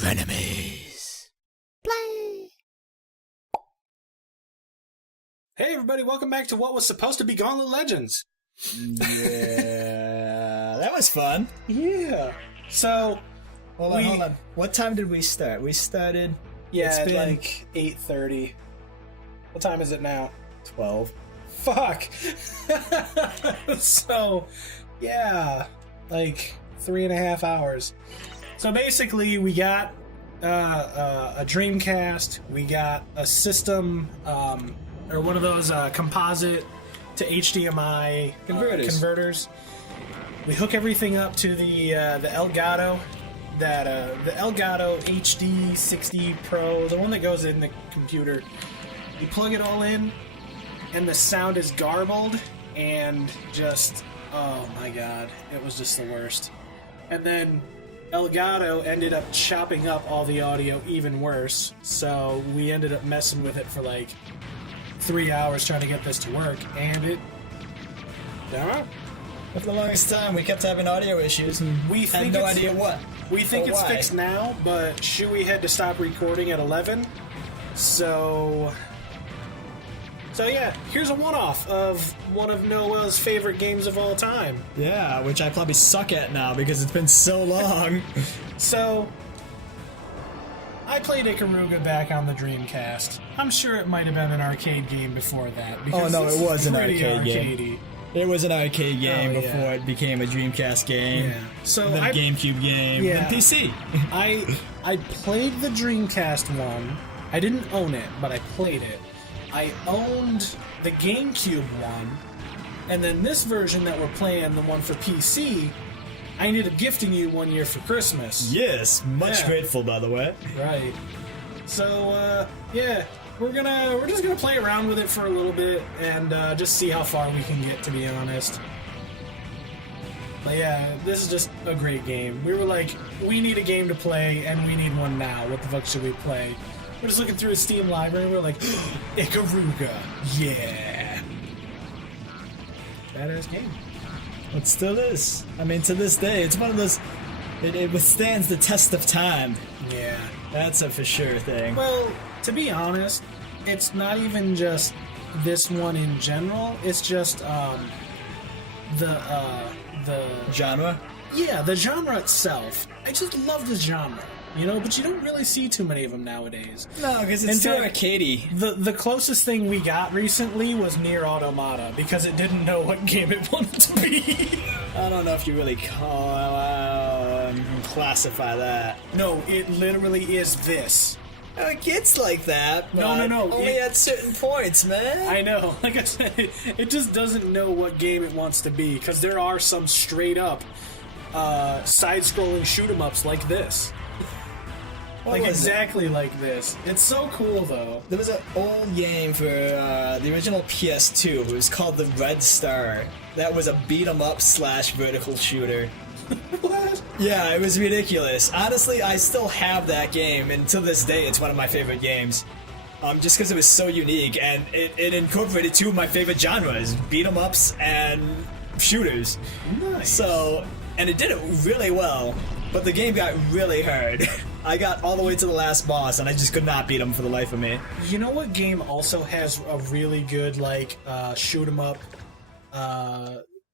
Frenemies. Play. Hey everybody, welcome back to what was supposed to be Gauntlet Legends. Yeah, that was fun. Yeah. So, Hold on. What time did we start? We started... yeah, it's at been like 8:30. What time is it now? 12. Fuck! So, yeah, like 3.5 hours. So basically, we got a Dreamcast, we got a system, or one of those composite to HDMI converters. We hook everything up to the Elgato, the Elgato HD 60 Pro, the one that goes in the computer. You plug it all in, and the sound is garbled, and just, oh my god, it was just the worst. And then Elgato ended up chopping up all the audio even worse, so we ended up messing with it for like 3 hours trying to get this to work, and it... yeah. For the longest time, we kept having audio issues, and We had think no it's- idea what. We think or it's why. fixed now, but Shuey had to stop recording at 11, so yeah, here's a one-off of one of Noel's favorite games of all time. Yeah, which I probably suck at now because it's been so long. So, I played Ikaruga back on the Dreamcast. I'm sure it might have been an arcade game before that. Because Oh, no, it's it was an pretty arcade game. arcadey. It was an arcade game Oh, yeah. before it became a Dreamcast game, Yeah. So then a GameCube game, Yeah. then PC. I played the Dreamcast one. I didn't own it, but I played it. I owned the GameCube one, and then this version that we're playing, the one for PC, I ended up gifting you one year for Christmas. Yes, much Yeah. grateful, by the way. Right. So, yeah, we're just gonna play around with it for a little bit and just see how far we can get, to be honest. But yeah, this is just a great game. We were like, we need a game to play, and we need one now. What the fuck should we play? We're just looking through a Steam library, and we're like, Ikaruga, yeah. Badass game. It still is. I mean, to this day, it's one of those... It withstands the test of time. Yeah. That's a for sure thing. Well, to be honest, it's not even just this one in general. It's just the Genre? yeah, the genre itself. I just love the genre, you know. But you don't really see too many of them nowadays. No, because it's too In fact, arcadey. The closest thing we got recently was Nier Automata because it didn't know what game it wanted to be. I don't know if you really classify that. No, it literally is this. It gets like that, but No. only at certain points, man. I know. Like I said, it just doesn't know what game it wants to be because there are some straight up side-scrolling shoot-'em-ups like this. Like exactly like this. It's so cool though. There was an old game for the original PS2. It was called the Red Star. That was a beat-'em-up / vertical shooter. What? Yeah, it was ridiculous. Honestly, I still have that game, and to this day, it's one of my favorite games. Just because it was so unique, and it incorporated two of my favorite genres, beat-em-ups and shooters. Nice. So, and it did it really well, but the game got really hard. I got all the way to the last boss, and I just could not beat him for the life of me. You know what game also has a really good like shoot 'em up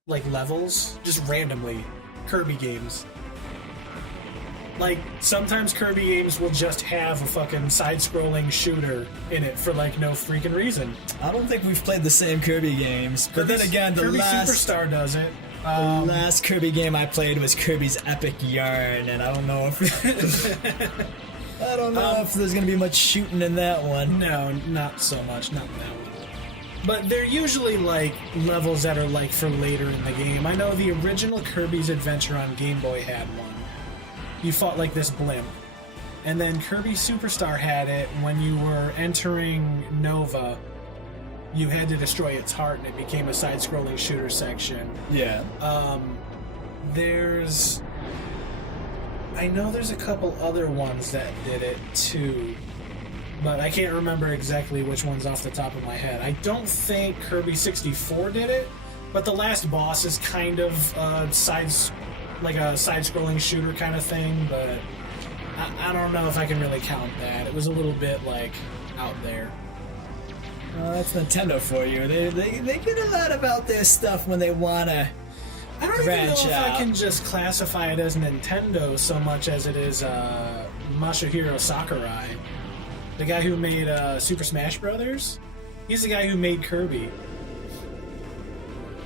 like levels just randomly? Kirby games. Like sometimes Kirby games will just have a fucking side-scrolling shooter in it for like no freaking reason. I don't think we've played the same Kirby games, but then again, the Kirby last Superstar does it. last Kirby game I played was Kirby's Epic Yarn, and I don't know if if there's gonna be much shooting in that one. No, not so much, not in that one. But they're usually like levels that are like for later in the game. I know the original Kirby's Adventure on Game Boy had one. You fought like this blimp. And then Kirby Superstar had it when you were entering Nova. You had to destroy its heart and it became a side-scrolling shooter section. Yeah. I know there's a couple other ones that did it too, but I can't remember exactly which ones off the top of my head. I don't think Kirby 64 did it, but the last boss is kind of like a side-scrolling shooter kind of thing, but I don't know if I can really count that. It was a little bit, like, out there. Well, that's Nintendo for you. They get a lot about their stuff when they wanna. I don't even know branch if out. I can just classify it as Nintendo so much as it is Masahiro Sakurai, the guy who made Super Smash Brothers. He's the guy who made Kirby,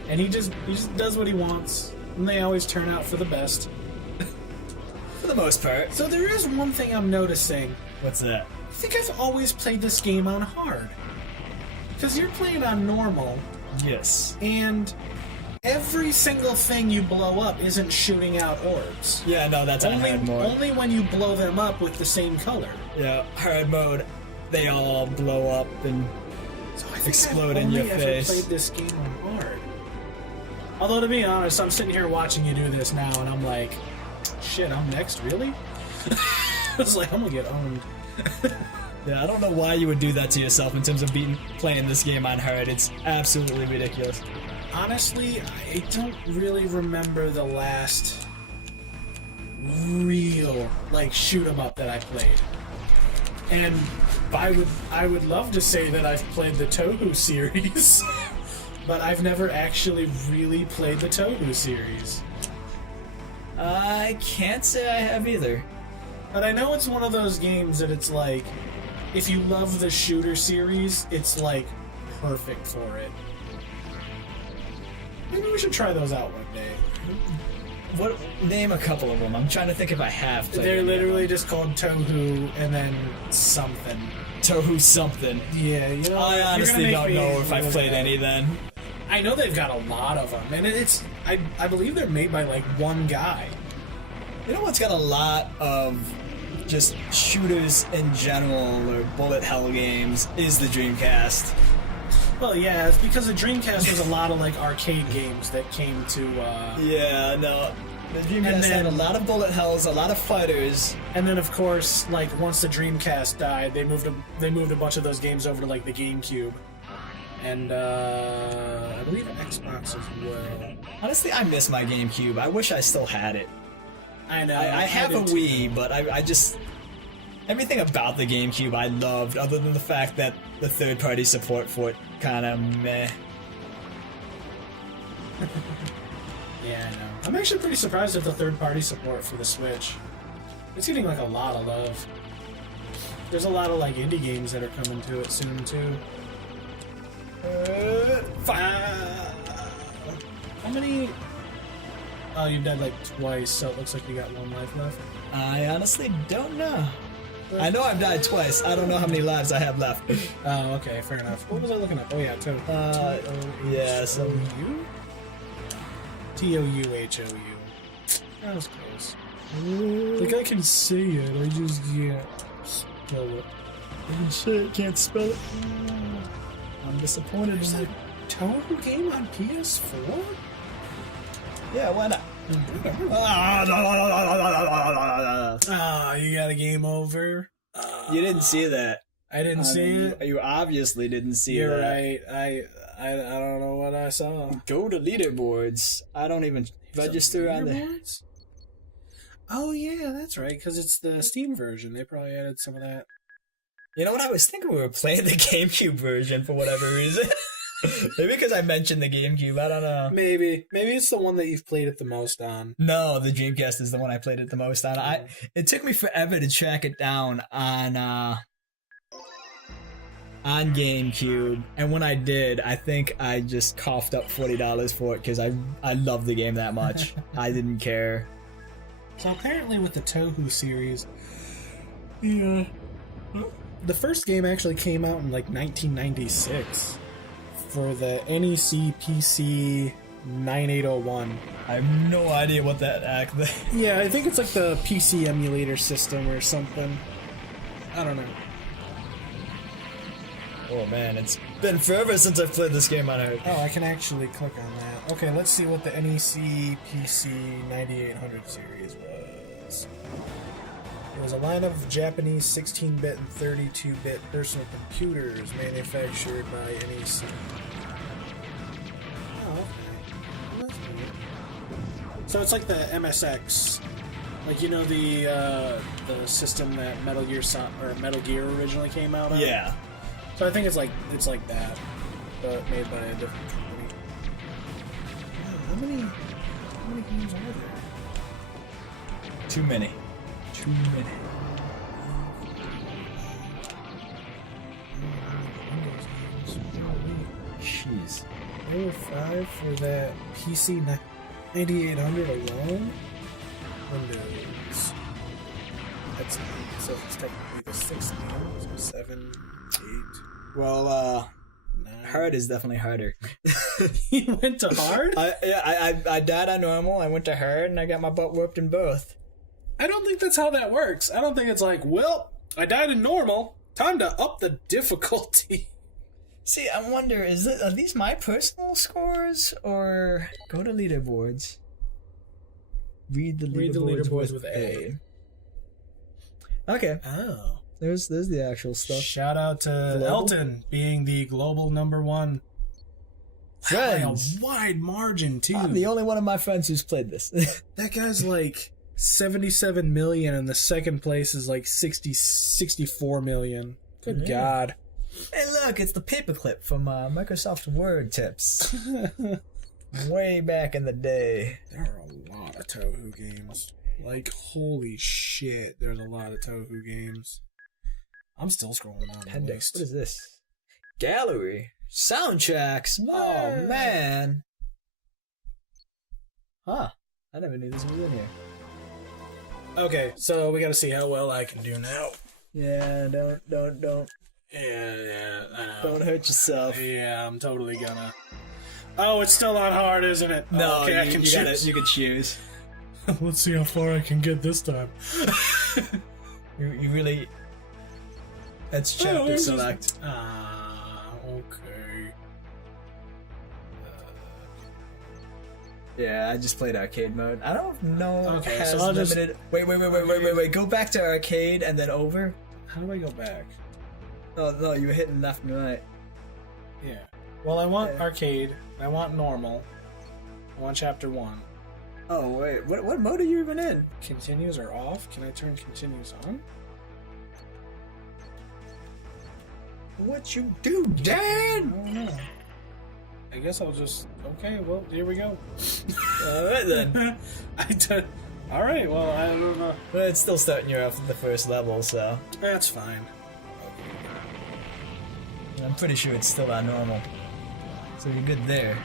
and he just does what he wants, and they always turn out for the best. For the most part. So there is one thing I'm noticing. What's that? I think I've always played this game on hard, because you're playing on normal, Yes. and every single thing you blow up isn't shooting out orbs. Yeah, no, that's on hard mode. Only when you blow them up with the same color. Yeah, hard mode. They all blow up and So I think explode I've in your only ever face. played this game on hard. Although to be honest, I'm sitting here watching you do this now, and I'm like, shit, I'm next, really? I was like, I'm gonna get owned. yeah, I don't know why you would do that to yourself in terms of playing this game on hard. It's absolutely ridiculous. Honestly, I don't really remember the last real, like, shoot 'em up that I played. And I would love to say that I've played the Touhou series, but I've never actually really played the Touhou series. I can't say I have either. But I know it's one of those games that it's like, if you love the shooter series, it's like perfect for it. Maybe we should try those out one day. What? Name a couple of them. I'm trying to think if I have played. They're any of literally them. just called Touhou and then something. Touhou something. Yeah, you know. I you're gonna honestly make don't me know if I've really played mad. any then. I know they've got a lot of them, and it's I believe they're made by like one guy. You know what's got a lot of just shooters in general or bullet hell games is the Dreamcast. Well, yeah, it's because the Dreamcast was a lot of like arcade games that came to. Yeah, no. The Dreamcast And then- had a lot of bullet hells, a lot of fighters. And then, of course, like once the Dreamcast died, they moved a bunch of those games over to like the GameCube, and I believe Xbox as well. Honestly, I miss my GameCube. I wish I still had it. I know. I have a did too. Wii, but I just... Everything about the GameCube I loved, other than the fact that the third-party support for it kind of meh. Yeah, I know. I'm actually pretty surprised at the third-party support for the Switch. It's getting like a lot of love. There's a lot of like indie games that are coming to it soon too. How many? Oh, you died like twice, so it looks like you got one life left. I honestly don't know. I know I've died twice. I don't know how many lives I have left. Oh, okay, fair enough. What was I looking up? Oh yeah, Yeah, so... T-O-U? T-O-U-H-O-U. That was close. Like, I can say it, I just can't spell it. I can say it, can't spell it. I'm disappointed There's in a it. Touhou game on PS4? Yeah, why not? Ah, you got a game over? You didn't see that. I didn't see it. You obviously didn't see You're that. right. I don't know what I saw. Go to leaderboards. I don't even register on there. Leaderboards? Oh yeah, that's right, because it's the Steam version. They probably added some of that. You know what? I was thinking we were playing the GameCube version for whatever reason. Maybe because I mentioned the GameCube. I don't know. Maybe it's the one that you've played it the most on. No, the Dreamcast is the one I played it the most on. It took me forever to track it down on GameCube, and when I did, I think I just coughed up $40 for it because I love the game that much. I didn't care. So apparently with the Touhou series, yeah, the first game actually came out in like 1996 for the NEC PC 9801. I have no idea what that act. Yeah, I think it's like the PC emulator system or something. I don't know. Oh man, it's been forever since I've played this game on Earth. Oh, I can actually click on that. Okay, let's see what the NEC PC 9800 series was. It was a line of Japanese 16-bit and 32-bit personal computers manufactured by NEC. Oh, okay. Well, that's weird. So it's like the MSX, Like, you know, the system that Metal Gear originally came out on? Yeah. So I think it's like that, but made by a different company. Wow, how many games are there? Too many. Jeez. There were 5 for that PC 9800 alone? Windows. That's so it's technically the 6th game, so 7, 8. Well, 9. hard is definitely harder. You went to hard? I died on normal, I went to hard, and I got my butt whooped in both. I don't think that's how that works. I don't think it's like, well, I died in normal. Time to up the difficulty. See, I wonder, are these my personal scores, or go to leaderboards? Read the leaderboards with A. Okay. Oh. There's the actual stuff. Shout out to Global? Elton being the global #1. Friends. By a wide margin, too. I'm the only one of my friends who's played this. That guy's like 77 million, and the second place is like 64 million. Good God. Hey, look, it's the paperclip from Microsoft Word tips. Way back in the day. There are a lot of Touhou games. Like, holy shit, there's a lot of Touhou games. I'm still scrolling down the Appendix. list. What is this? Gallery. Soundtracks. Oh, man. Huh. I never knew this was in here. Okay, so we gotta see how well I can do now. Yeah, don't. Yeah, I know. Don't hurt yourself. Yeah, I'm totally gonna. Oh, it's still on hard, isn't it? No, Oh, okay, I can choose. You can choose. Let's see how far I can get this time. You really... That's chapter select. Okay. Yeah, I just played arcade mode. I don't know if Okay, it has so I'll just- limited... Wait. Go back to arcade and then over. How do I go back? Oh, no, you were hitting left and right. Yeah. Well, I want Yeah. arcade. I want normal. I want chapter 1. Oh, wait. What mode are you even in? Continues or off? Can I turn continues on? What you do, Dad? I don't know. I guess I'll just... Okay, well, here we go. Alright then. Alright, well, I don't know. But it's still starting you off at the first level, so... That's fine. I'm pretty sure it's still on normal. So you're good there.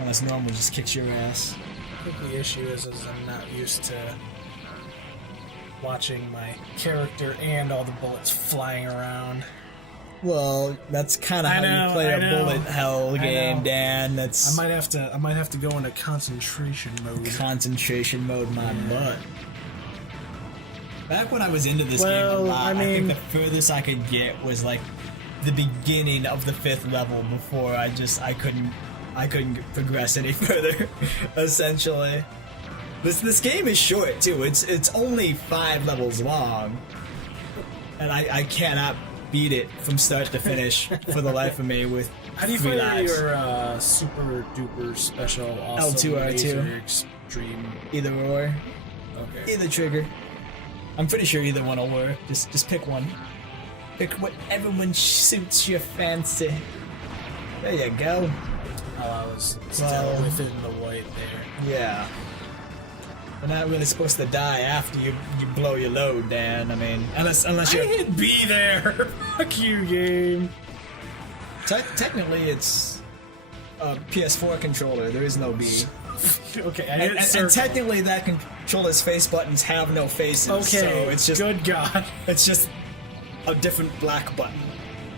Unless normal just kicks your ass. I think the issue is I'm not used to watching my character and all the bullets flying around. Well, that's kind of I how know, you play I a know. bullet hell I game, know. Dan. That's I might have to go into concentration mode. concentration mode, my butt. Back when I was into this game a Well, lot, I I think mean- the furthest I could get was like the beginning of the 5th level before I couldn't progress any further. Essentially, this game is short too. It's only 5 levels long, and I cannot beat it from start to finish for the life of me with How do you 3 find lives. your super duper special awesome L2, R2. laser extreme? Either or, Okay. either trigger. I'm pretty sure either one will work. Just pick one. Pick whatever one suits your fancy. There you go. Oh, I was still Well- within the white there. Yeah. We're not really supposed to die after you blow your load, Dan. I mean, unless I you're... hit B there. Fuck you, game. Technically, it's a PS4 controller. There is no B. Okay, I And, hit and circle. technically, that controller's face buttons have no faces. Okay, So it's just good God. it's just a different black button.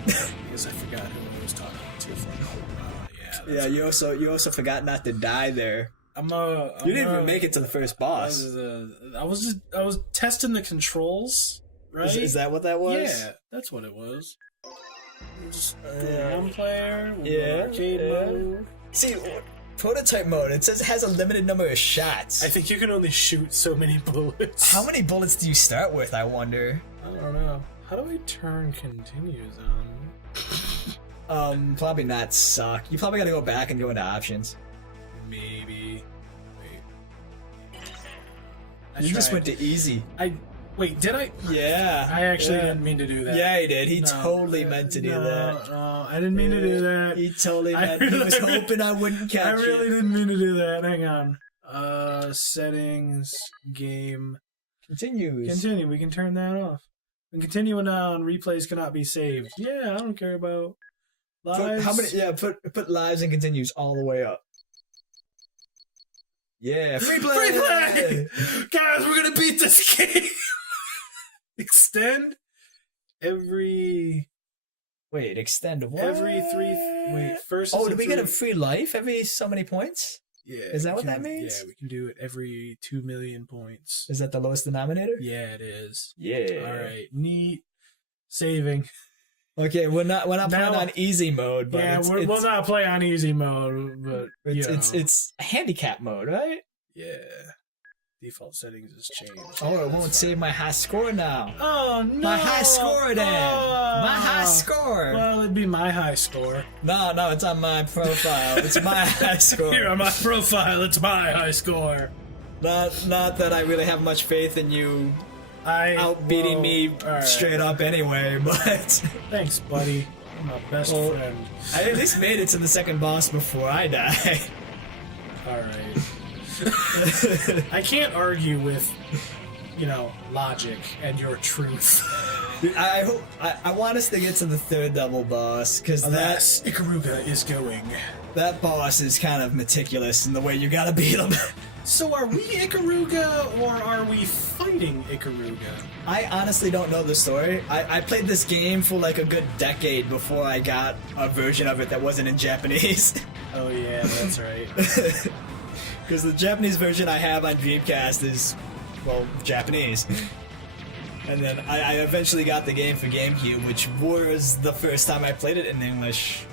Because I forgot who I was talking to from. Yeah, you also forgot not to die there. I'm You didn't even make it to the first boss. I was testing the controls, right? Is that what that was? Yeah, that's what it was. Just one player, Yeah, arcade yeah. mode. See, prototype mode. It says it has a limited number of shots. I think you can only shoot so many bullets. How many bullets do you start with? I wonder. I don't know. How do I turn continues on? Probably not suck. You probably gotta go back and go into options. Maybe. Wait. You just went to easy. Wait, did I? Yeah. I actually didn't mean to do that. Yeah, he did. He No, totally meant to do that. No, I didn't mean to do that. He totally meant. He was hoping I wouldn't catch I it. really didn't mean to do that. Hang on. Settings, game. Continues. Continue. We can turn that off. And continuing on, replays cannot be saved. Yeah, I don't care about lives. How many? Yeah, put lives and continues all the way up. Yeah, free play. Free play! Guys, we're gonna beat this game. Extend every. Wait, extend what? Every three. Wait, first. Oh, do we get a free life every so many points? Yeah. Is that what that means? Yeah, we can do it every 2 million points. Is that the lowest denominator? Yeah, it is. Yeah. All right. Neat. Saving. Okay, we're not playing on easy mode, but yeah, we'll not play on easy mode, but it's handicap mode, right? Yeah. Default settings has changed. Oh, it won't save my high score now. Oh no! My high score then. Oh. My high score. Well, it'd be my high score. No, it's on my profile. It's my high score. Here on my profile, it's my high score. Not that I really have much faith in you outbeating me right. straight up anyway, but thanks, buddy. You're my best friend. I at least made it to the second boss before I die. All right. I can't argue with, logic and your truth. I want us to get to the third double boss because Ikaruga is going. That boss is kind of meticulous in the way you gotta beat him. So are we Ikaruga or are we fighting Ikaruga? I honestly don't know the story. I played this game for like a good decade before I got a version of it that wasn't in Japanese. Oh yeah, that's right. Because the Japanese version I have on Dreamcast is, well, Japanese. And then I eventually got the game for GameCube, which was the first time I played it in English.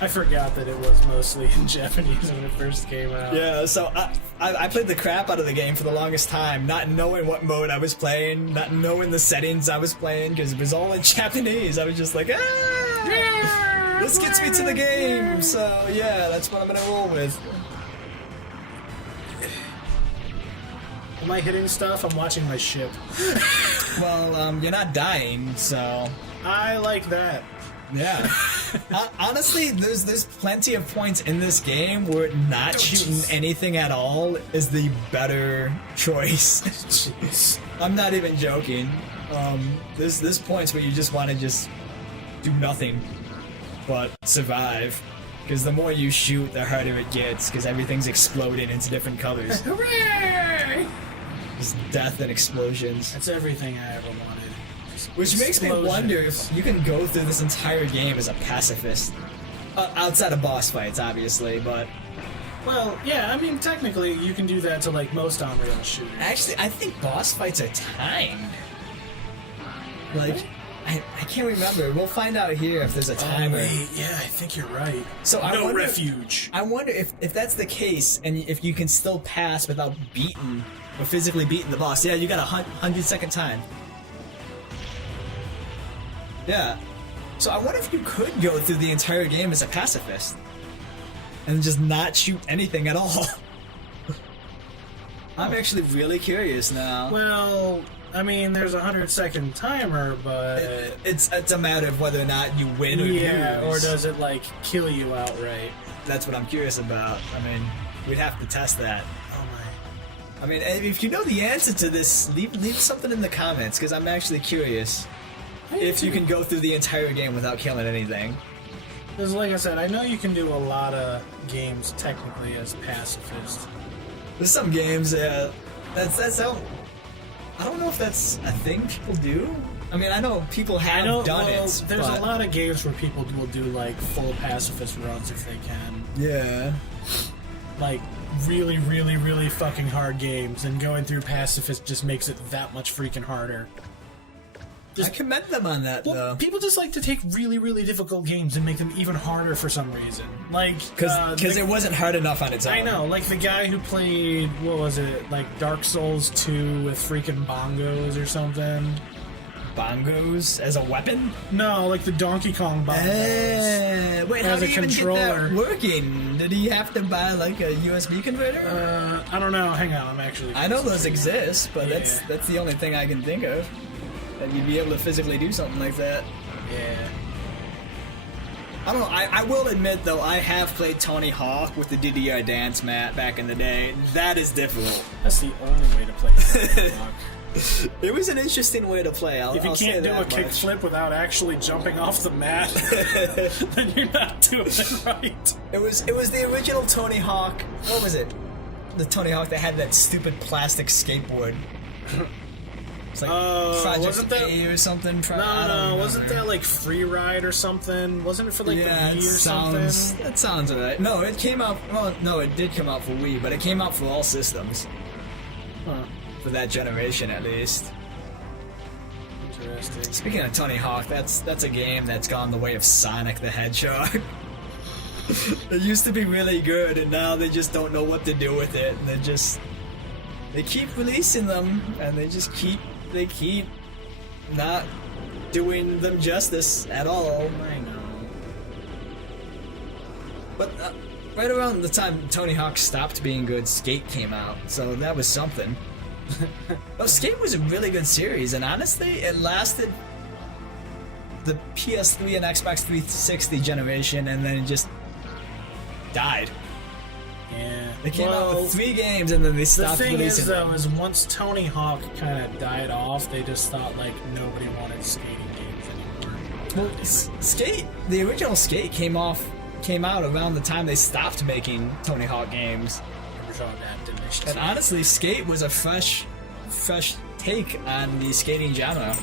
I forgot that it was mostly in Japanese when it first came out. Yeah, so I played the crap out of the game for the longest time, not knowing what mode I was playing, not knowing the settings I was playing, because it was all in Japanese. I was just like, this gets me to the game, so yeah, that's what I'm gonna roll with. Am I hitting stuff? I'm watching my ship. Well, you're not dying, so... I like that. Yeah. Honestly, there's plenty of points in this game where not shooting anything at all is the better choice. Jeez. I'm not even joking. There's points where you just want to just do nothing but survive. Because the more you shoot, the harder it gets, because everything's exploding into different colors. Hooray! Just death and explosions. That's everything I ever wanted. Which makes me wonder if you can go through this entire game as a pacifist. Outside of boss fights, obviously, but... Well, yeah, I mean, technically, you can do that to, like, most on-rail shooters. Actually, I think boss fights are timed. Like, I can't remember. We'll find out here if there's a timer. Oh, wait, yeah, I think you're right. So I no wonder, refuge. I wonder if that's the case, and if you can still pass without beating, or physically beating the boss. Yeah, you got a 100-second time. Yeah. So I wonder if you could go through the entire game as a pacifist. And just not shoot anything at all. I'm actually really curious now. Well, I mean, there's a 100-second timer, but... It's a matter of whether or not you win or lose. Yeah, or does it, like, kill you outright? That's what I'm curious about. I mean, we'd have to test that. Oh my... I mean, if you know the answer to this, leave something in the comments, because I'm actually curious if you can go through the entire game without killing anything. Because, like I said, I know you can do a lot of games technically as pacifist. There's some games, that's how... I don't know if that's a thing people do. I mean, I know people have done it. There's a lot of games where people will do, like, full pacifist runs if they can. Yeah. Like, really, really, really fucking hard games, and going through pacifist just makes it that much freaking harder. I commend them on that, though. People just like to take really, really difficult games and make them even harder for some reason. Like, because it wasn't hard enough on its own. I know, like the guy who played, what was it, like Dark Souls 2 with freaking bongos or something. bongos as a weapon? No, like the Donkey Kong bongos. Wait, how As a did he even get controller. that working? Did he have to buy like a USB converter? I don't know. Hang on, I'm actually. I know those exist, but Yeah. that's the only thing I can think of. That you'd be able to physically do something like that. Yeah. I don't know. I will admit though, I have played Tony Hawk with the DDR dance mat back in the day. That is difficult. That's the only way to play Tony Hawk. It was an interesting way to play. If you can't do a kickflip without actually jumping off the mat, then you're not doing it right. It was the original Tony Hawk. What was it? The Tony Hawk that had that stupid plastic skateboard. It's like Project wasn't that- A or something. No, wasn't that like Free Ride or something? Wasn't it for like the Wii or something? That sounds right. No, it came out. Well, no, it did come out for Wii, but it came out for all systems. Huh. For that generation, at least. Interesting. Speaking of Tony Hawk, that's a game that's gone the way of Sonic the Hedgehog. It used to be really good, and now they just don't know what to do with it. And they keep releasing them, and they keep not doing them justice at all. I know. But right around the time Tony Hawk stopped being good, Skate came out, so that was something. Well, Skate was a really good series, and honestly, it lasted the PS3 and Xbox 360 generation, and then it just died. Yeah. They came out with 3 games, and then they The stopped thing releasing is, though, them. is once Tony Hawk kind of died off, they just thought like nobody wanted skating games anymore. Well, Skate, the original Skate came out around the time they stopped making Tony Hawk games. Never saw that delicious. And honestly, Skate was a fresh take on the skating genre.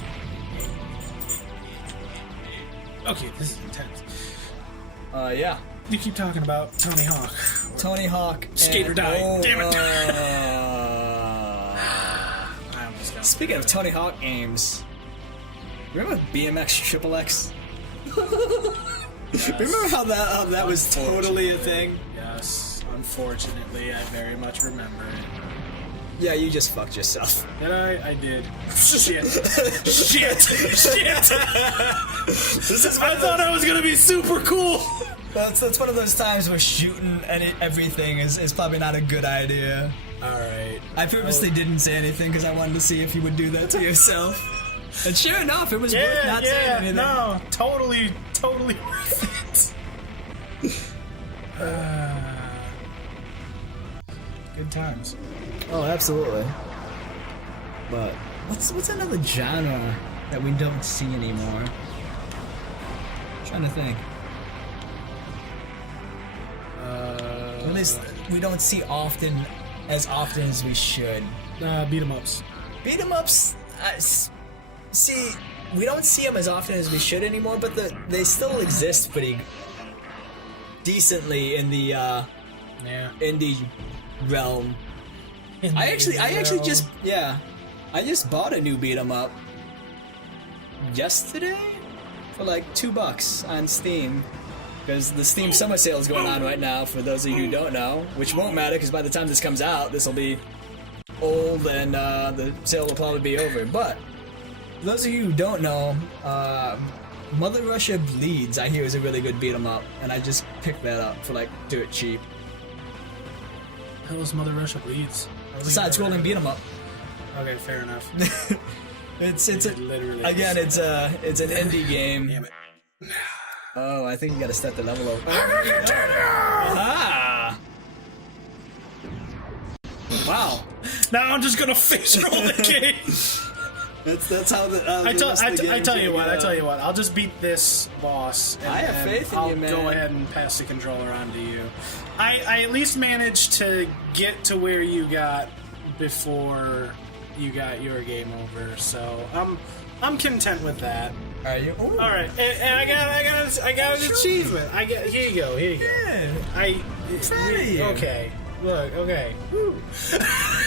Okay, this is intense. Yeah. You keep talking about Tony Hawk. Tony Hawk. Skate or die. Damn it. I almost got Speaking of Tony Hawk games, remember BMX Triple X? Remember how that was totally a thing? Yes, unfortunately, I very much remember it. Yeah, you just fucked yourself. Did I? I did. Shit. Shit. Shit. I thought I was gonna be super cool. That's one of those times where shooting everything is probably not a good idea. Alright. I purposely didn't say anything because I wanted to see if you would do that to yourself. And sure enough, it was worth not saying anything. No, totally worth it. Good times. Oh, absolutely. But what's another genre that we don't see anymore? Trying to think. At least we don't see as often as we should. Beat 'em ups. Beat 'em ups. See, we don't see them as often as we should anymore, but they still exist pretty decently in the Yeah. indie realm. I actually just bought a new beat 'em up yesterday for like $2 on Steam. Because the Steam summer sale is going on right now, for those of you who don't know, which won't matter because by the time this comes out, this will be old and the sale will probably be over. But for those of you who don't know, Mother Russia Bleeds, I hear, is a really good beat 'em up, and I just picked that up for like dirt cheap. Hell is Mother Russia Bleeds? Side-scrolling beat 'em up. Okay, fair enough. It's Literally. again, it's an indie game. Damn it. Oh, I think you gotta start the level up. Ah! Wow. Now I'm just gonna face roll the game. That's how the. I tell you what. I'll just beat this boss. And I have then faith in I'll you, man. go ahead and pass the controller on to you. I at least managed to get to where you got before you got your game over. So I'm content with that. Are you? All right, and I got an achievement. Here you go. Yeah. Proud of you. Okay. Look. Okay. Woo.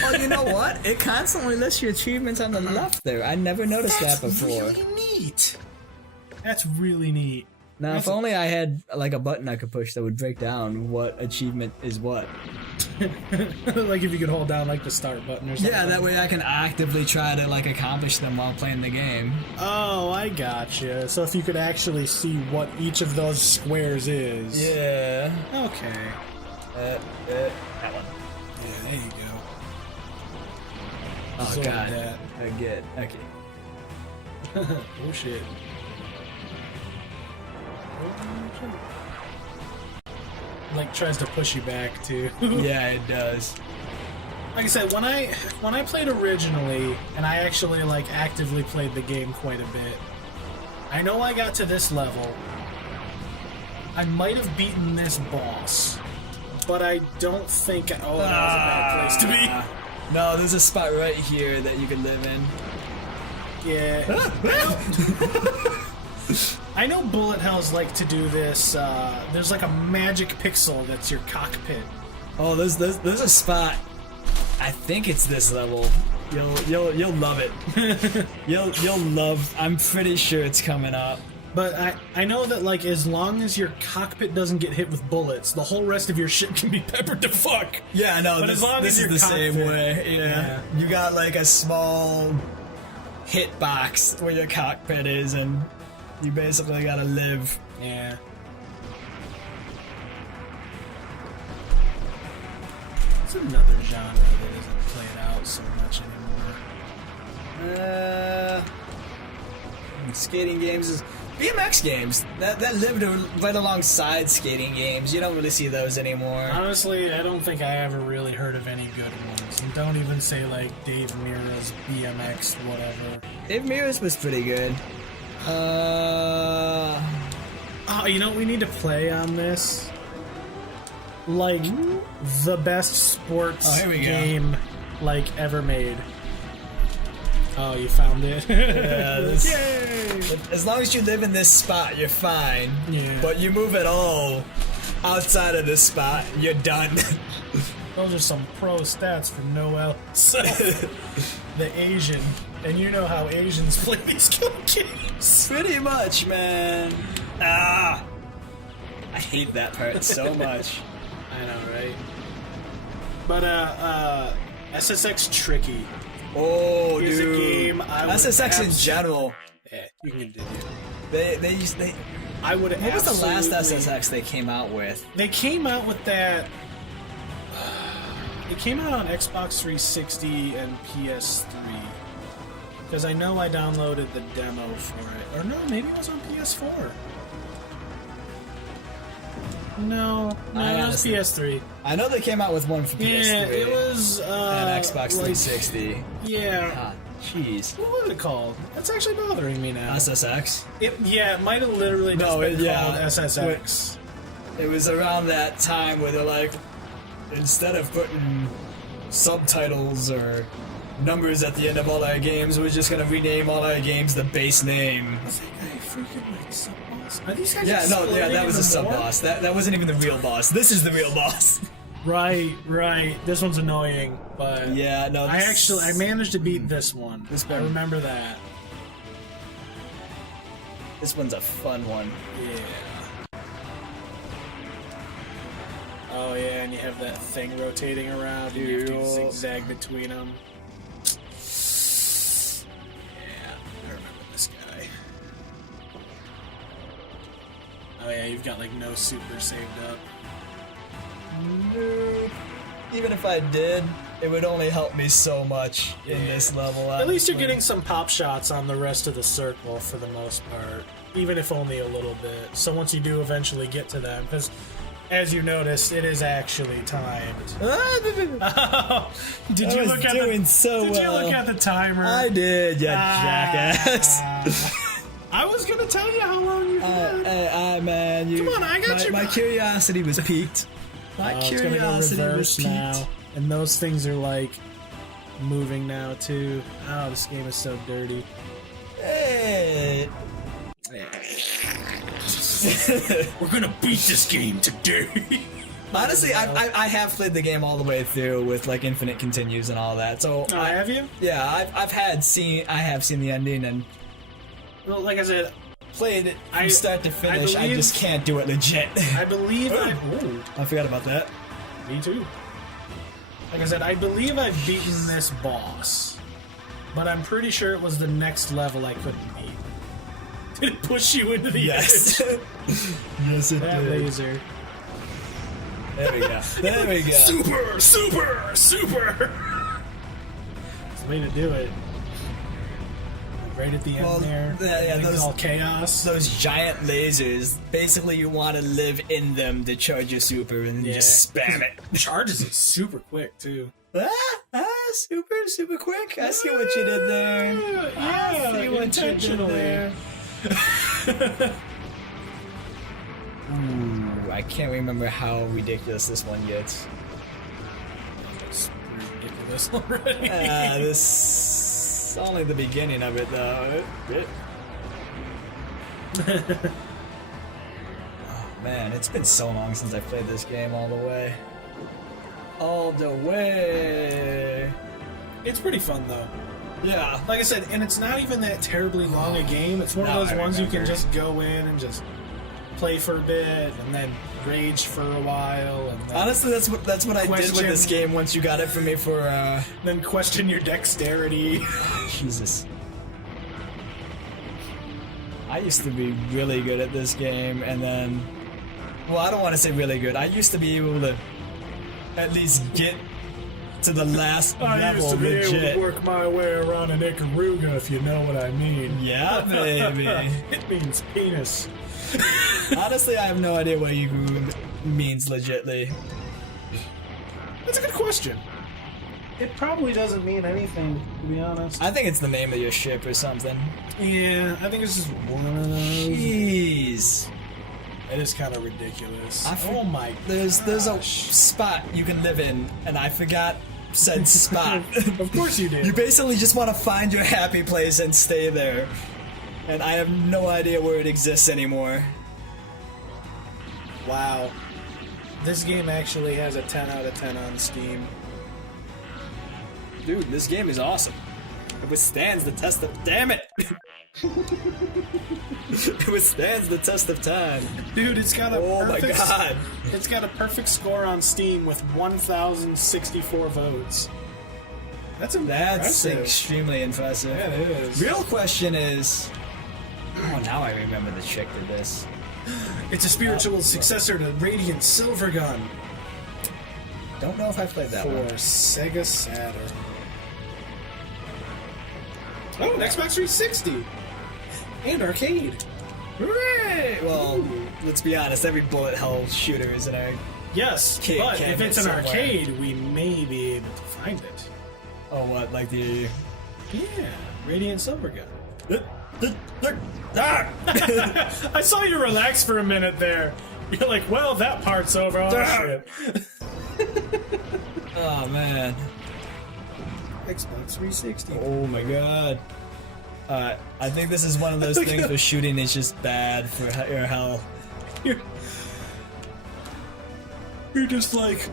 Well, you know what? It constantly lists your achievements on the left there. I never noticed that before. Really neat. That's really neat. Now, if only I had like a button I could push that would break down what achievement is what. Like if you could hold down like the start button or something. Yeah, that way I can actively try to like accomplish them while playing the game. Oh, I gotcha. So if you could actually see what each of those squares is. Yeah. Okay. That one. Yeah, there you go. Oh So god. that. Good. Okay. Oh shit. Like tries to push you back too. Yeah, it does. Like I said, when I played originally, and I actually like actively played the game quite a bit, I know I got to this level. I might have beaten this boss, but I don't think. Oh, that was a bad place to be. No, there's a spot right here that you can live in. Yeah. I know bullet hells like to do this. There's like a magic pixel that's your cockpit. Oh, there's a spot. I think it's this level. You'll love it. you'll love. I'm pretty sure it's coming up. But I know that like as long as your cockpit doesn't get hit with bullets, the whole rest of your ship can be peppered to fuck. Yeah, no. But This, as long this as is your the same cockpit- way. Yeah. You got like a small hit box where your cockpit is, and you basically gotta live. Yeah. It's another genre that isn't played out so much anymore. Skating games is BMX games that lived right alongside skating games. You don't really see those anymore. Honestly, I don't think I ever really heard of any good ones. And don't even say like Dave Mirra's BMX whatever. Dave Mirra's was pretty good. Oh, you know what we need to play on this? Like the best sports here we go. game like ever made. Oh, you found it. Yeah, Yay! as long as you live in this spot, you're fine. Yeah. But you move at all outside of this spot, you're done. Those are some pro stats from Noel Self, the Asian. And you know how Asians play these games. Pretty much, man. Ah, I hate that part so much. I know, right? But SSX Tricky Oh, is dude. a game I would SSX in general. Yeah, you can continue. They. I would. What was the last absolutely- SSX they came out with? They came out with that. It came out on Xbox 360 and PS3. Because I know I downloaded the demo for it. Or no, maybe it was on PS4. No, it was honestly- PS3. I know they came out with one for PS3 Yeah, it was. and Xbox like- 360. Yeah. Ah, jeez. What was it called? That's actually bothering me now. SSX. It might have literally just No, been yeah. called SSX. It was around that time where they're like, instead of putting subtitles or numbers at the end of all our games, we're just gonna rename all our games the base name. Is that guy freaking like sub boss? Are these guys Yeah, no, yeah, exploding that was a even sub more? boss. That wasn't even the real boss. This is the real boss. Right. This one's annoying, but Yeah, no. I managed to beat this one. This I one. remember that. This one's a fun one. Yeah. Oh yeah, and you have that thing rotating around, and you have to Dude. zigzag between them. Yeah, I remember this guy. Oh yeah, you've got like no super saved up. Nope. Even if I did, it would only help me so much in this level. At least you're honestly. getting some pop shots on the rest of the circle for the most part, even if only a little bit. So once you do eventually get to them, because as you noticed, it is actually timed. Did you look at doing the? so Did you well. look at the timer? I did, you jackass. I was gonna tell you how long you had. Man, you. Come on, I got you My back. curiosity was piqued. My It's gonna go curiosity was reverse piqued. now, and those things are like moving now too. Oh, this game is so dirty. Hey. We're gonna beat this game today. Honestly, I have played the game all the way through with like infinite continues and all that. So Oh, have you? yeah, I have seen the ending and Well, like I said, played it from start to finish. I believe- just can't do it legit. I believe I forgot about that. Me too. Like I said, I believe I've beaten this boss, but I'm pretty sure it was the next level I couldn't beat. Did it push you into the Yes. edge? Yes, it That did. laser. There we go. There we go. Super! Super! Super! It's the way to do it. Right at the end Well, there. yeah, Things those- all chaos. Those giant lasers, basically you want to live in them to charge your super and Yeah. just spam it. Charges it super quick too. Super quick. I see what you did there. Yeah, I see what intentionally. you did there. Ooh, I can't remember how ridiculous this one gets. It's ridiculous already. This only the beginning of it though. Oh man, it's been so long since I played this game all the way. All the way. It's pretty fun though. Yeah. Like I said, and it's not even that terribly long a game. It's one of Now those I ones you can remember. just go in and just play for a bit, and then rage for a while, and then, Honestly, that's what I did with Question. this game once you got it for me for then question your dexterity. Jesus. I used to be really good at this game, and then, well, I don't want to say really good. I used to be able to at least get to the last level legit. work my way around an Ikaruga, if you know what I mean. Yeah, baby. It means penis. Honestly, I have no idea what you means legitly. That's a good question. It probably doesn't mean anything, to be honest. I think it's the name of your ship or something. Yeah, I think it's just one of those. Jeez. It is kind of ridiculous. I for- Oh my There's a gosh. spot you can live in, and I forgot said spot. Of course you did. You basically just want to find your happy place and stay there. And I have no idea where it exists anymore. Wow. This game actually has a 10 out of 10 on Steam. Dude, this game is awesome. It withstands the test of... Damn it! It withstands the test of time. Dude, it's got a Oh my perfect god. It's got a perfect score on Steam with 1,064 votes. That's That's impressive. extremely impressive. Yeah, it is. Real question is... Oh, now I remember the trick to this. It's a spiritual successor to Radiant Silvergun Don't know if I played that for one. Sega Saturn. Oh, an Xbox 360 and arcade. Hooray! Well, let's be honest, every bullet hell shooter is an egg. Yes, Arcade but if cabinet it's an somewhere. arcade, we may be able to find it. Oh, what, like the... Yeah, Radiant Silvergun. Ah! I saw you relax for a minute there. You're like, well, that part's over. Oh, shit. Oh, man. Xbox 360. Oh my god. I think this is one of those things where shooting is just bad for your health. You're just like,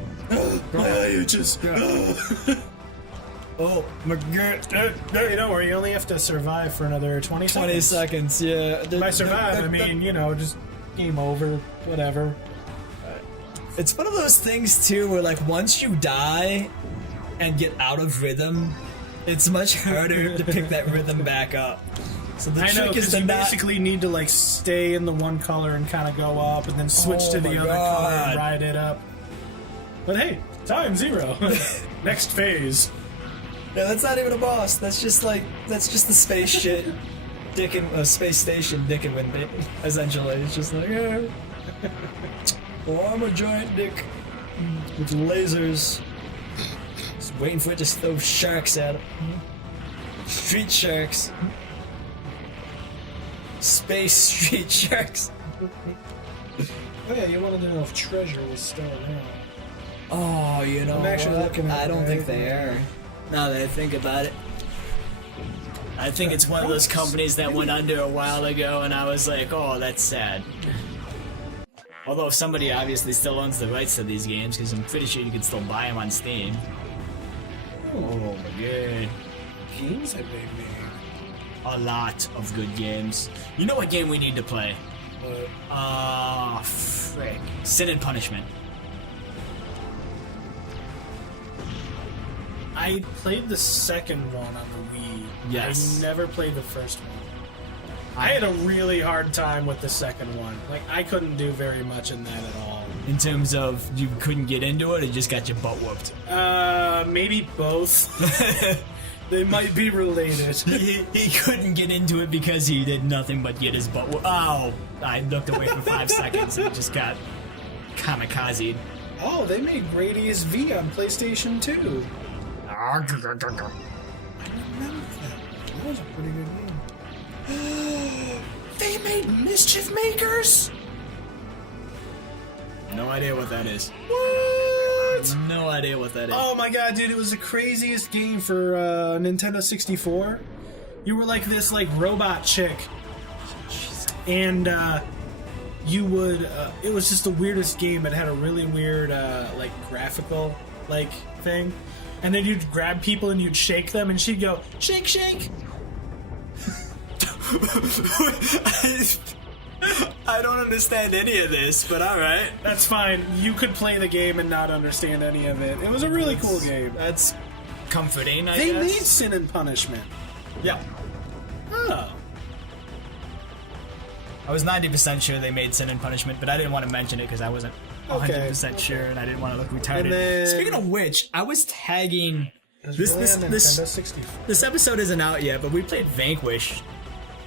my eye itches. Oh my god. Hey, don't worry, you only have to survive for another 20 seconds. 20 seconds, yeah. By survive, I mean, you know, just game over, whatever. It's one of those things too where like once you die and get out of rhythm, it's much harder to pick that rhythm back up. So the I know, trick is because to you not... basically need to, like, stay in the one color and kind of go up, and then switch Oh to the my other color God. and ride it up. But hey, time 0. Next phase. Yeah, that's not even a boss. That's just the space shit. Space station dickin' with it, essentially. It's just like, yeah. Oh, I'm a giant dick with lasers. Just waiting for it to throw sharks at it. Street sharks. Space street sharks. Oh yeah, you wanted to know if treasure was still around. Oh, you know I'm actually what? looking at I it don't think right they now. are. Now that I think about it. I think it's one of those companies that went under a while ago, and I was like, oh, that's sad. Although somebody obviously still owns the rights to these games, because I'm pretty sure you can still buy them on Steam. Oh my god. Games have they made? A lot of good games. You know what game we need to play? Frick. Sin and Punishment. I played the second one on the Wii. Yes. I never played the first one. I had a really hard time with the second one. Like, I couldn't do very much in that at all. In terms of you couldn't get into it, or just got your butt whooped? Maybe both. They might be related. He couldn't get into it because he did nothing but get his butt whooped. Oh, I looked away for 5 seconds and just got kamikazed. Oh, they made Gradius V on PlayStation 2. I remember that. That was a pretty good game. They made Mischief Makers? No idea what that is. What? No idea what that is. Oh my god, dude, it was the craziest game for Nintendo 64. You were like this like robot chick. And you would it was just the weirdest game. It had a really weird like graphical like thing. And then you'd grab people and you'd shake them and she'd go, "Shake, shake." I don't understand any of this, but alright. That's fine. You could play the game and not understand any of it. It was a really cool game. That's comforting, I They guess. made Sin and Punishment. Yeah. Oh. I was 90% sure they made Sin and Punishment, but I didn't want to mention it because I wasn't 100% sure and I didn't want to look retarded. And then- Speaking of which, I was tagging... This Nintendo 64. This episode isn't out yet, but we played Vanquish,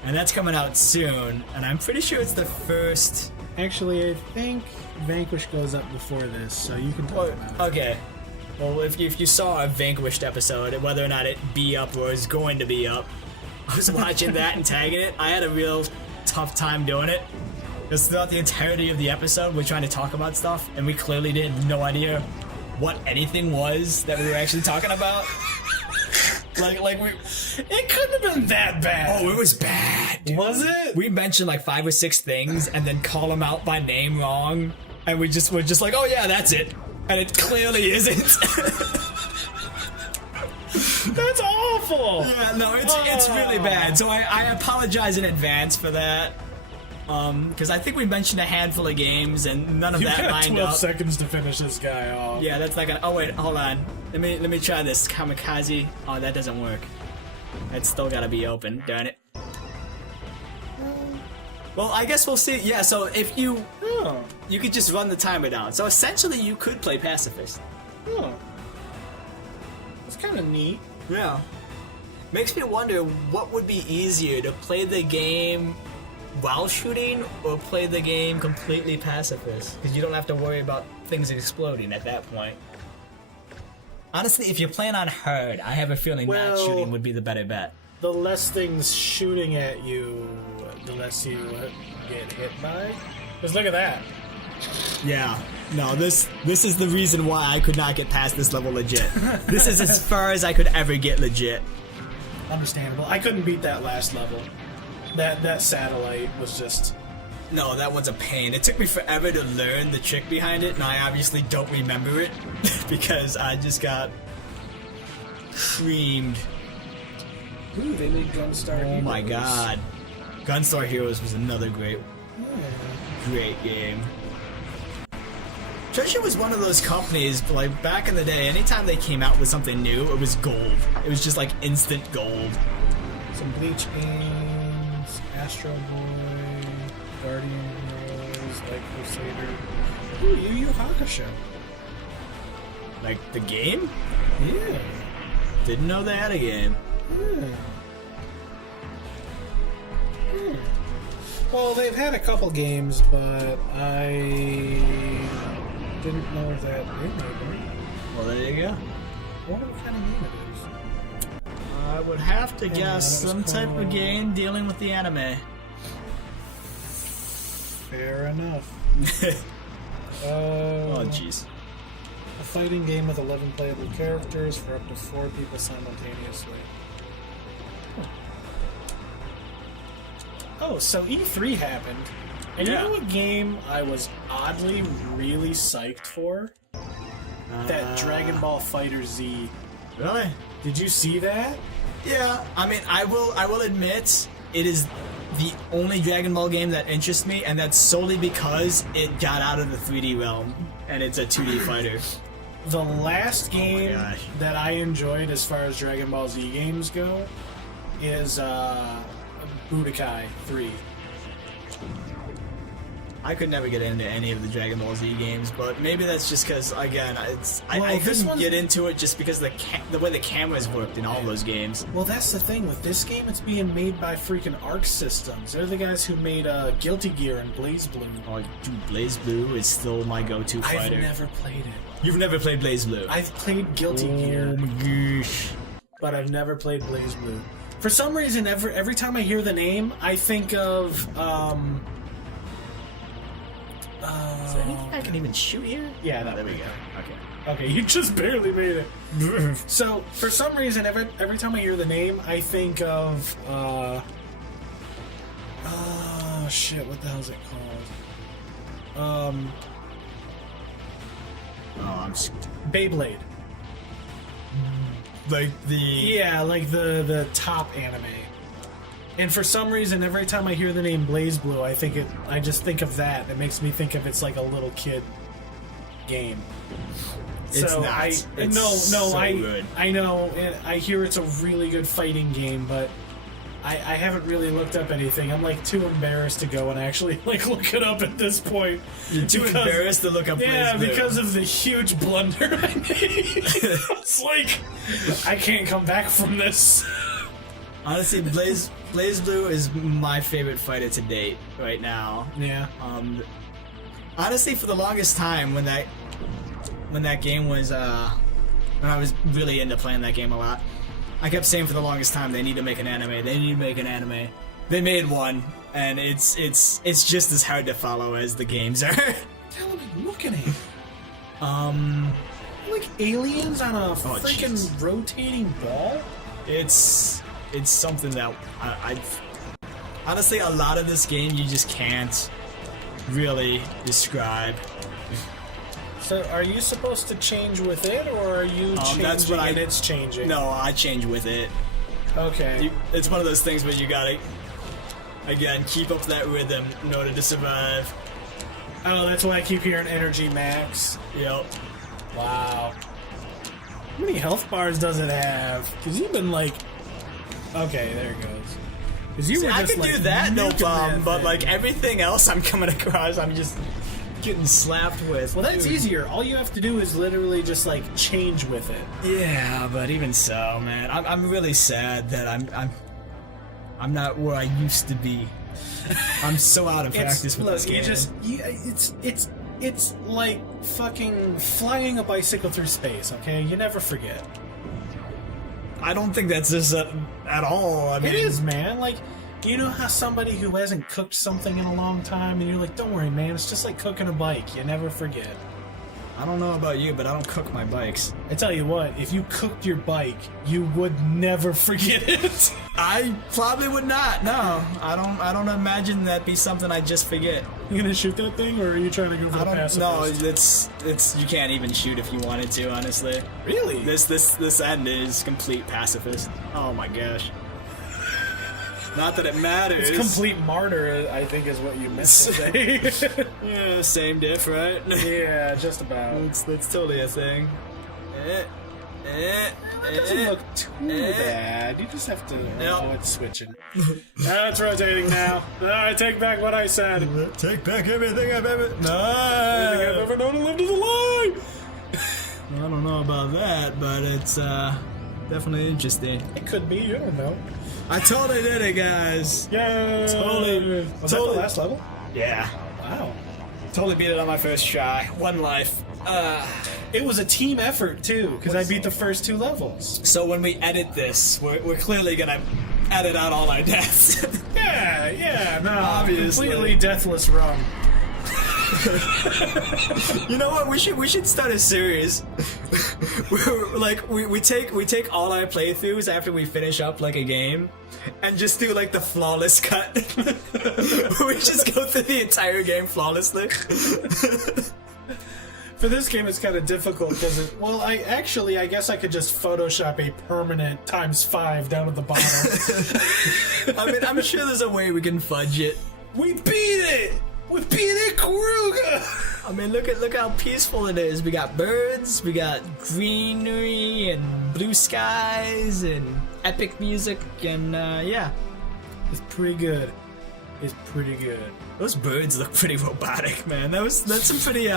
and that's coming out soon, and I'm pretty sure it's the first... Actually, I think Vanquish goes up before this, so you can talk about it. Okay. Well, if you saw a Vanquished episode, whether or not it be up or is going to be up, I was watching that and tagging it. I had a real tough time doing it. Because throughout the entirety of the episode, we're trying to talk about stuff, and we clearly did no idea what anything was that we were actually talking about. It couldn't have been that bad. Oh, it was bad, dude. Was it? We mentioned like 5 or 6 things and then call them out by name wrong, and we're just like, oh yeah, that's it, and it clearly isn't. That's awful. Yeah, no, it's really bad. So I apologize in advance for that. Because I think we mentioned a handful of games and none of You that got lined 12 up. seconds to finish this guy off. Yeah, that's not gonna. Oh wait, hold on. Let me try this kamikaze. Oh, that doesn't work. It's still gotta be open. Darn it. Well, I guess we'll see. Yeah, so if you Oh. you could just run the timer down. So essentially, you could play pacifist. Oh. That's kind of neat. Yeah. Makes me wonder what would be easier, to play the game while shooting or play the game completely pacifist, because you don't have to worry about things exploding at that point. Honestly, if you're playing on hard, I have a feeling not Well- shooting would be the better bet. The less things shooting at you, the less you get hit by. Just look at that. Yeah. No, this is the reason why I could not get past this level legit. This is as far as I could ever get legit. Understandable. I couldn't beat that last level. That satellite was just... No, that one's a pain. It took me forever to learn the trick behind it, and I obviously don't remember it because I just got creamed. Ooh, they made Gunstar Oh Heroes. my god. Gunstar Heroes was another great game. Treasure was one of those companies, like back in the day, anytime they came out with something new, it was gold. It was just like instant gold. Some Bleach games, Astro Boy, Guardian Heroes, like Crusader. Ooh, Yu Yu Hakusho. Like the game? Yeah. Didn't know they had a game. Well, they've had a couple games, but I didn't know that they made them. Well, there you go. I wonder what kind of game it is. I would have to Yeah, guess that was some type of called- game dealing with the anime. Fair enough. Oh, jeez. A fighting game with 11 playable characters for up to 4 people simultaneously. Oh, so E3 happened. And Yeah. you know what game I was oddly really psyched for? That Dragon Ball Fighter Z. Really? Did you see that? Yeah. I mean, I will admit it is the only Dragon Ball game that interests me, and that's solely because it got out of the 3D realm and it's a 2D fighter. the last game gosh. that I enjoyed as far as Dragon Ball Z games go is Budokai 3. I could never get into any of the Dragon Ball Z games, but maybe that's just because, again, I couldn't get into it just because the way the cameras worked in all those games. Well, that's the thing. With this game, it's being made by freaking Arc Systems. They're the guys who made Guilty Gear and Blaze Blue. Oh, dude, Blaze Blue is still my go-to fighter. I've never played it. You've never played Blaze Blue? I've played Guilty Gear. Oh my gosh. But I've never played Blaze Blue. For some reason, every time I hear the name, I think of, Is there anything I can even shoot here? Yeah, there we go. Okay. Okay, you just barely made it. So, for some reason, every time I hear the name, I think of, oh, shit, what the hell is it called? Oh, I'm Beyblade. like the Yeah, like the top anime. And for some reason, every time I hear the name Blaze Blue, I just think of that. It makes me think of it's like a little kid game. It's so not. It's so good. I know. I hear it's a really good fighting game, but I haven't really looked up anything. I'm like too embarrassed to go and actually like look it up at this point. You're too embarrassed to look up. Yeah, Blaze Blue. because of the huge blunder I made. It's like I can't come back from this. Honestly, Blaze Blue is my favorite fighter to date right now. Yeah. Honestly, for the longest time, when that game was when I was really into playing that game a lot, I kept saying for the longest time they need to make an anime. They need to make an anime. They made one, and it's just as hard to follow as the games are. What the hell am I looking at? Like aliens on a freaking Jesus. rotating ball? It's something that I've honestly, a lot of this game you just can't really describe. So are you supposed to change with it, or are you changing that's what and it's changing? No, I change with it. Okay. It's one of those things where you gotta, again, keep up that rhythm in order to survive. Oh, that's why I keep hearing energy max. Yep. Wow. How many health bars does it have? Because you've been like... Okay, there it goes. Because you See, were I just can like, do that, no nuking problem, that but thing. like everything else I'm coming across, I'm just getting slapped with. Well, that's Dude. easier. All you have to do is literally just like change with it. Yeah, but even so, man, I'm really sad that I'm not where I used to be. I'm so out of practice with this game. It's like fucking flying a bicycle through space. Okay, you never forget. I don't think that's this at all. I mean, It is, man. Like, you know how somebody who hasn't cooked something in a long time, and you're like, don't worry, man, it's just like cooking a bike. You never forget. I don't know about you, but I don't cook my bikes. I tell you what, if you cooked your bike, you would never forget it. I probably would not. No, I don't imagine that'd be something I just forget. You gonna shoot that thing, or are you trying to go for I the don't know. pacifist? It's you can't even shoot if you wanted to. Honestly, Really? this end is complete pacifist. Oh my gosh. Not that it matters. It's complete martyr, I think, is what you meant to say. Yeah, same diff, right? Yeah, just about. That's totally a thing. It doesn't look too bad. You just have to. Nope. Oh, it's switching. It's rotating now. I take back what I said. Take back everything I've ever. Everything I've ever known and lived is a lie. I don't know about that, but it's definitely interesting. It could be. You don't know. I totally did it, guys. Yay! Totally. Was that the last level? Yeah. Wow. Totally beat it on my first try. One life. It was a team effort too, because I beat the first 2 levels. So when we edit this, we're clearly gonna edit out all our deaths. Yeah, no, Obviously. completely deathless run. You know what? We should start a series. we take all our playthroughs after we finish up like a game, and just do like the flawless cut. We just go through the entire game flawlessly. For this game, it's kind of difficult because, I guess I could just Photoshop a permanent ×5 down at the bottom. I mean, I'm sure there's a way we can fudge it. We beat it! with being Ikaruga. I mean, look how peaceful it is. We got birds, we got greenery and blue skies and epic music, and yeah, It's pretty good. It's pretty good. those birds look pretty robotic, man. That's some pretty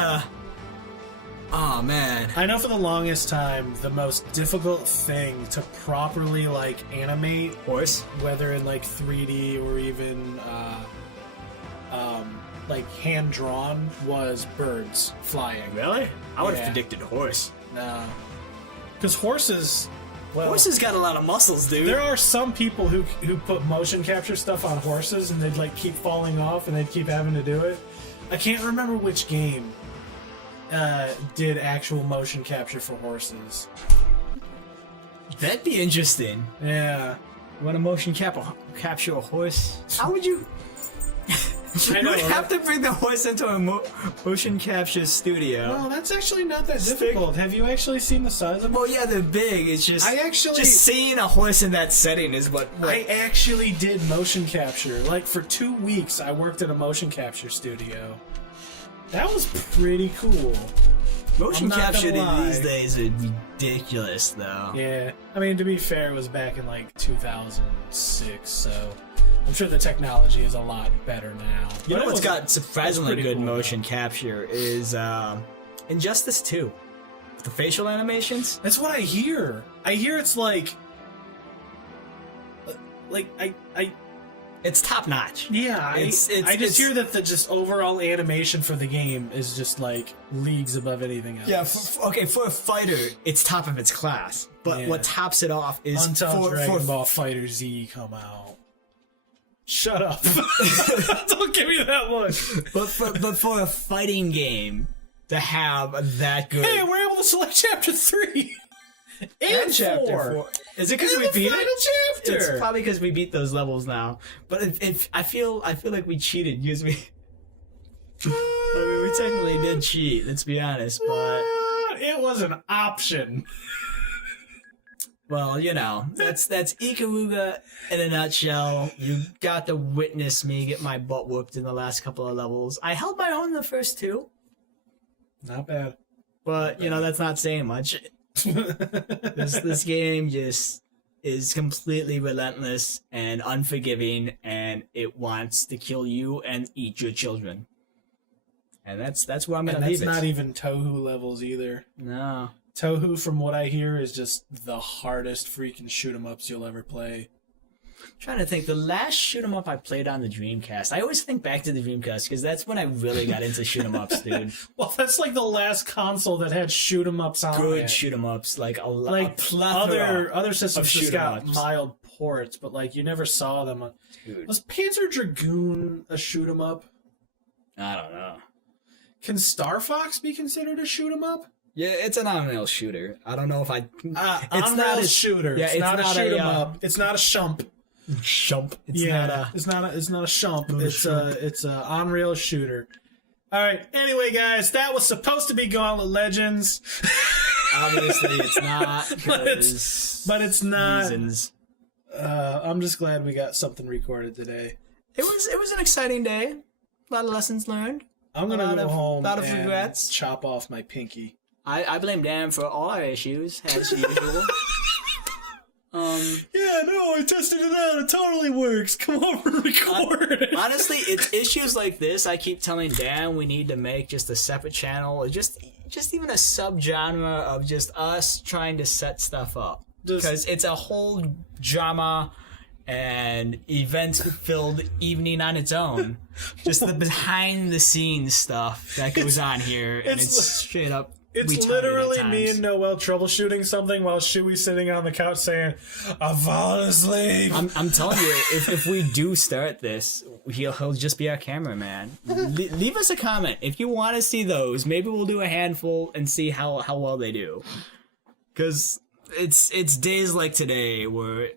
Oh man. I know for the longest time, the most difficult thing to properly like animate, Horse? whether in like 3D or even like hand drawn, was birds flying. Really? I would have Yeah. predicted horse. No, because horses. Well, Horses got a lot of muscles, dude. there are some people who put motion capture stuff on horses, and they'd like keep falling off, and they'd keep having to do it. I can't remember which game did actual motion capture for horses. That'd be interesting. Yeah. You want to motion capture a horse? How would you? I You know, would right? have to bring the horse into a motion capture studio. No, that's actually not that difficult. Have you actually seen the size of them? Well, yeah, they're big. It's just just seeing a horse in that setting is what I actually did motion capture. Like for 2 weeks, I worked at a motion capture studio. That was pretty cool. motion I'm not capture gonna lie. these days are ridiculous, though. Yeah, I mean, to be fair, it was back in like 2006, so I'm sure the technology is a lot better now. You But know it what's was- got surprisingly pretty good cool, motion capture is Injustice 2. The facial animations. That's what I hear. I hear it's like I It's top notch. yeah. I It's- just hear that the just overall animation for the game is just like leagues above anything else. Yeah, for a fighter, it's top of its class. But Yeah. what tops it off is Until for Dragon Ball Fighter Z come out. Shut up! Don't give me that look. but for a fighting game to have that good. Hey, we're able to select Chapter 3 and Chapter 4. 4. Is it because And we the beat final it? chapter. It's probably because we beat those levels now. But if I feel like we cheated because we. I mean, we technically did cheat. Let's be honest, but It was an option. well, you know, that's Ikaruga in a nutshell. You got to witness me get my butt whooped in the last couple of levels. I held my own in the first two, Not bad. but you know that's not saying much. This game just is completely relentless and unforgiving, and it wants to kill you and eat your children. And that's where I'm And gonna that's leave it. not even Tohu levels either. No. Tohu, from what I hear, is just the hardest freaking shoot 'em ups you'll ever play. Trying to think, the last shoot 'em up I played on the Dreamcast. I always think back to the Dreamcast because that's when I really got into shoot 'em ups, dude. Well, that's like the last console that had shoot 'em ups on Good it. shoot 'em ups, like a Like plethora other systems of just got shoot 'em ups. mild ports, but like you never saw them. Dude, Was Panzer Dragoon a shoot 'em up? I don't know. Can Star Fox be considered a shoot 'em up? Yeah, it's an on-rail shooter. I don't know if I. It's not a shooter. Yeah, it's not a shoot 'em a, up. It's not a shump. Shump. It's Yeah, not a. it's not a shump. Not a shump. It's a on-rail shooter. All right. Anyway, guys, that was supposed to be Gauntlet Legends, Obviously, it's not. but it's not. Reasons. I'm just glad we got something recorded today. It was an exciting day. A lot of lessons learned. I'm gonna go home lot of and regrets. chop off my pinky. I blame Dan for all our issues as usual. Yeah, no, I tested it out. It totally works. Come over and record. Honestly, it's issues like this. I keep telling Dan we need to make just a separate channel, or just even a subgenre of just us trying to set stuff up, because it's a whole drama and event-filled evening on its own. Just the behind-the-scenes stuff that goes on here, and it's straight up. It's retarded literally at me times. and Noel troubleshooting something while Shuey's sitting on the couch saying, "I've fallen asleep." I'm telling you, if we do start this, he'll just be our cameraman. Leave us a comment if you want to see those. Maybe we'll do a handful and see how well they do. Because it's days like today where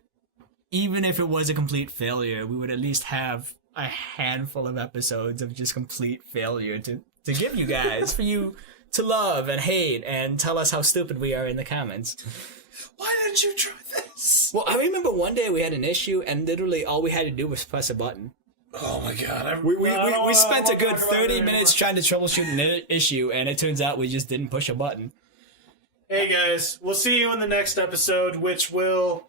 even if it was a complete failure, we would at least have a handful of episodes of just complete failure to give you guys, for you to love and hate and tell us how stupid we are in the comments. Why didn't you try this? Well, I remember one day we had an issue and literally all we had to do was press a button. Oh my god. We spent a good 30 minutes trying to troubleshoot an issue, and it turns out we just didn't push a button. Hey guys, we'll see you in the next episode, which will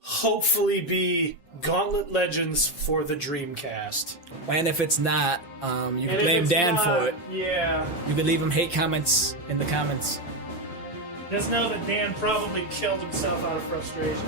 hopefully be Gauntlet Legends for the Dreamcast. And if it's not, you can blame Dan for it. Yeah. You can leave him hate comments in the comments. Just know that Dan probably killed himself out of frustration.